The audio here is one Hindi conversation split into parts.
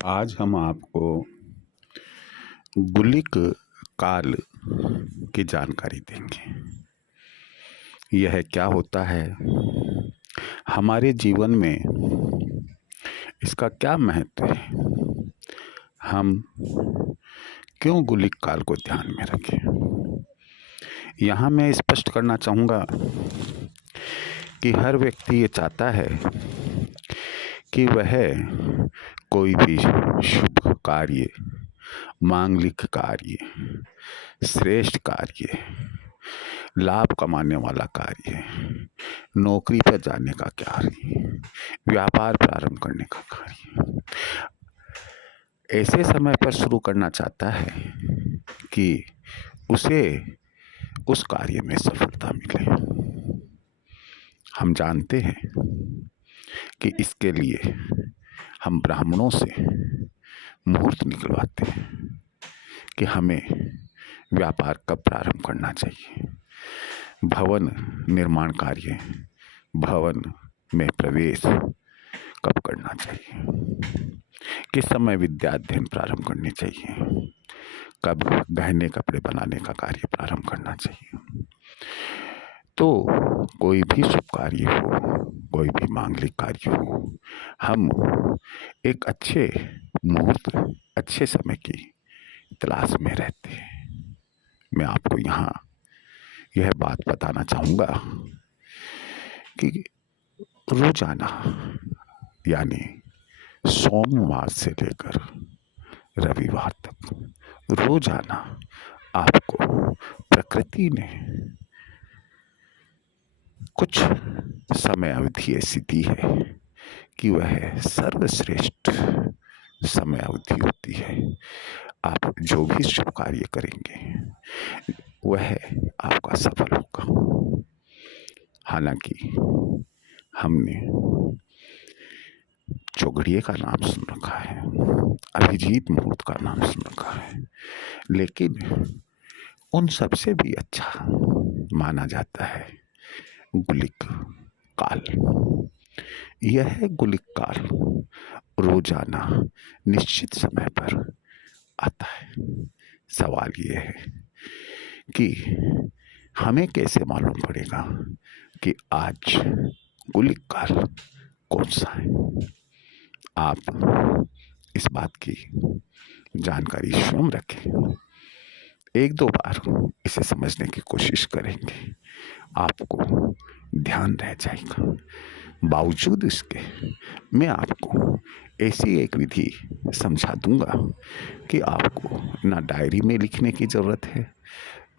आज हम आपको गुलिक काल की जानकारी देंगे। यह क्या होता है, हमारे जीवन में इसका क्या महत्व है, हम क्यों गुलिक काल को ध्यान में रखें। यहाँ मैं स्पष्ट करना चाहूँगा कि हर व्यक्ति ये चाहता है कि वह कोई भी शुभ कार्य, मांगलिक कार्य, श्रेष्ठ कार्य, लाभ कमाने वाला कार्य, नौकरी पर जाने का कार्य, व्यापार प्रारंभ करने का कार्य ऐसे समय पर शुरू करना चाहता है कि उसे उस कार्य में सफलता मिले। हम जानते हैं कि इसके लिए हम ब्राह्मणों से मुहूर्त निकलवाते हैं कि हमें व्यापार कब प्रारंभ करना चाहिए, भवन निर्माण कार्य, भवन में प्रवेश कब करना चाहिए, किस समय विद्या अध्ययन प्रारंभ करनी चाहिए, कब गहने कपड़े बनाने का कार्य प्रारंभ करना चाहिए। तो कोई भी शुभ कार्य हो, कोई भी मांगलिक कार्य हो, हम एक अच्छे मुहूर्त, अच्छे समय की तलाश में रहते हैं। मैं आपको यहाँ यह बात बताना चाहूँगा कि रोजाना यानी सोमवार से लेकर रविवार तक रोजाना आपको प्रकृति ने कुछ समय अवधि ऐसी दी है कि वह सर्वश्रेष्ठ समय अवधि होती है। आप जो भी शुभ कार्य करेंगे वह आपका सफल होगा। हालांकि हमने चौघड़िए का नाम सुन रखा है, अभिजीत मुहूर्त का नाम सुन रखा है, लेकिन उन सबसे भी अच्छा माना जाता है गुलिक काल। यह गुलिक काल रोजाना निश्चित समय पर आता है। सवाल यह है कि हमें कैसे मालूम पड़ेगा कि आज गुलिक काल कौन सा है। आप इस बात की जानकारी स्वयं रखें, एक दो बार इसे समझने की कोशिश करेंगे, आपको ध्यान रह जाएगा। बावजूद इसके मैं आपको ऐसी एक विधि समझा दूंगा कि आपको ना डायरी में लिखने की ज़रूरत है,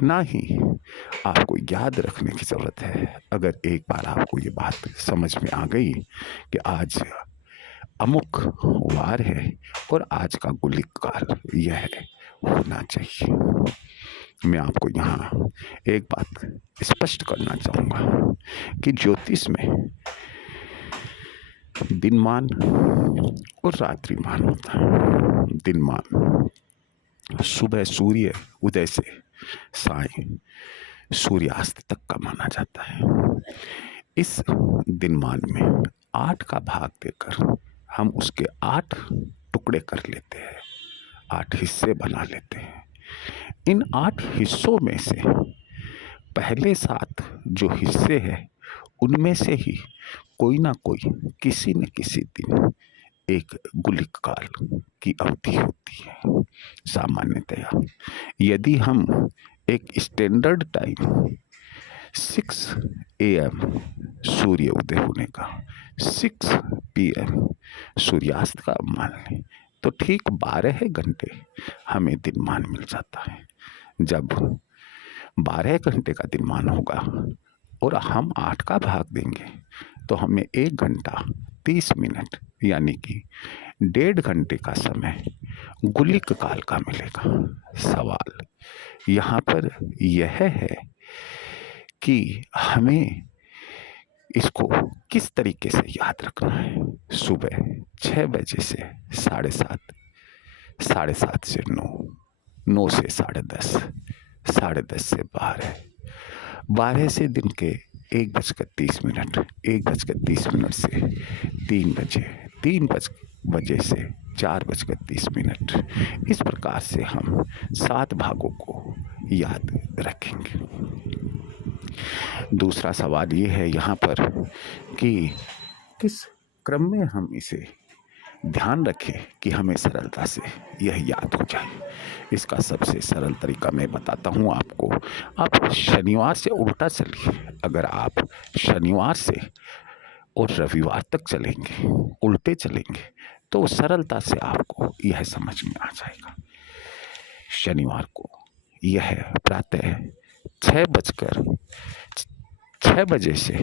ना ही आपको याद रखने की ज़रूरत है। अगर एक बार आपको ये बात समझ में आ गई कि आज अमुक वार है और आज का गुलिक काल यह होना चाहिए, मैं आपको यहाँ एक बात स्पष्ट करना चाहूँगा कि ज्योतिष में दिनमान और रात्रिमान होता है। दिनमान सुबह सूर्य उदय से साय सूर्यास्त तक का माना जाता है। इस दिनमान में 8 का भाग देकर हम उसके 8 टुकड़े कर लेते हैं, 8 हिस्से बना लेते हैं। इन 8 हिस्सों में से पहले 7 जो हिस्से हैं उनमें से ही कोई ना कोई किसी न किसी दिन एक गुलिक काल की अवधि होती है। सामान्यतया यदि हम एक स्टैंडर्ड टाइम 6 AM सूर्य उदय होने का, 6 PM सूर्यास्त का मान लें तो ठीक 12 घंटे हमें दिनमान मिल जाता है। जब 12 घंटे का दिनमान होगा और हम 8 का भाग देंगे तो हमें 1 घंटा 30 मिनट यानी कि 1.5 घंटे का समय गुलिक काल का मिलेगा। सवाल यहाँ पर यह है कि हमें इसको किस तरीके से याद रखना है। सुबह 6 बजे से 7:30, 7:30 से 9, 9 से 10:30, 10:30 से 12, 12 से दिन के 1:30, 1:30 से 3 बजे, 3 बजे से 4:30। इस प्रकार से हम 7 भागों को याद रखेंगे। दूसरा सवाल ये है यहाँ पर कि किस क्रम में हम इसे ध्यान रखें कि हमें सरलता से यह याद हो जाए। इसका सबसे सरल तरीका मैं बताता हूँ आपको। आप शनिवार से उल्टा चलिए। अगर आप शनिवार से और रविवार तक चलेंगे, उल्टे चलेंगे, तो सरलता से आपको यह समझ में आ जाएगा। शनिवार को यह प्रातः 6 बजे से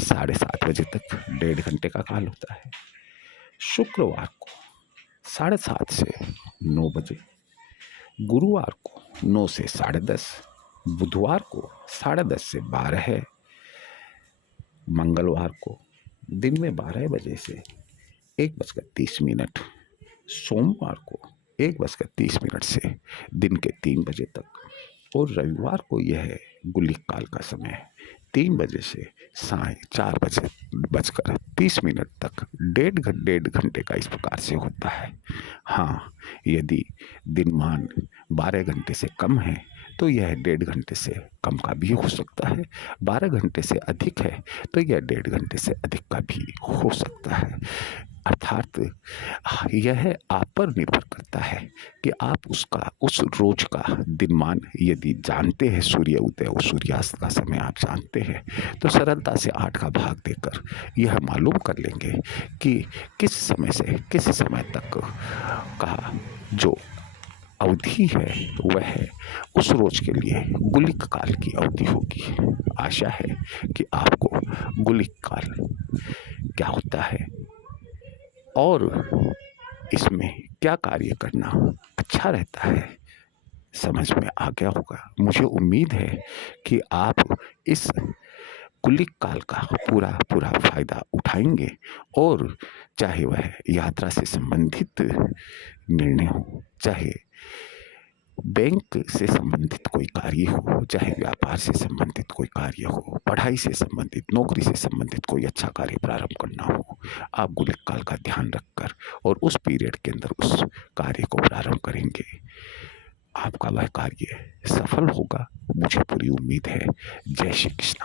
7:30 बजे तक 1.5 घंटे का काल होता है। शुक्रवार को 7:30 से 9 बजे, गुरुवार को 9 से 10:30, बुधवार को 10:30 से 12, मंगलवार को दिन में 12 बजे से 1:30, सोमवार को 1:30 से दिन के 3 बजे तक, और रविवार को यह गुलिक काल का समय 3 बजे से साय 4:30 तक 1.5 घंटे का इस प्रकार से होता है। हाँ, यदि दिनमान 12 घंटे से कम है तो यह 1.5 घंटे से कम का भी हो सकता है। 12 घंटे से अधिक है तो यह 1.5 घंटे से अधिक का भी हो सकता है। अर्थात यह आप पर निर्भर करता है कि आप उस रोज का दिनमान यदि जानते हैं, सूर्य उदय और सूर्यास्त का समय आप जानते हैं, तो सरलता से 8 का भाग देकर यह मालूम कर लेंगे कि किस समय से किस समय तक का जो अवधि है वह उस रोज के लिए गुलिक काल की अवधि होगी। आशा है कि आपको गुलिक काल क्या होता है और इसमें क्या कार्य करना अच्छा रहता है समझ में आ गया होगा। मुझे उम्मीद है कि आप इस गुलिक काल का पूरा फायदा उठाएंगे, और चाहे वह यात्रा से संबंधित निर्णय हो, चाहे बैंक से संबंधित कोई कार्य हो, चाहे व्यापार से संबंधित कोई कार्य हो, पढ़ाई से संबंधित, नौकरी से संबंधित कोई अच्छा कार्य प्रारंभ करना हो, आप गुलिक काल का ध्यान रखकर और उस पीरियड के अंदर उस कार्य को प्रारंभ करेंगे, आपका वह कार्य सफल होगा। मुझे पूरी उम्मीद है। जय श्री कृष्ण।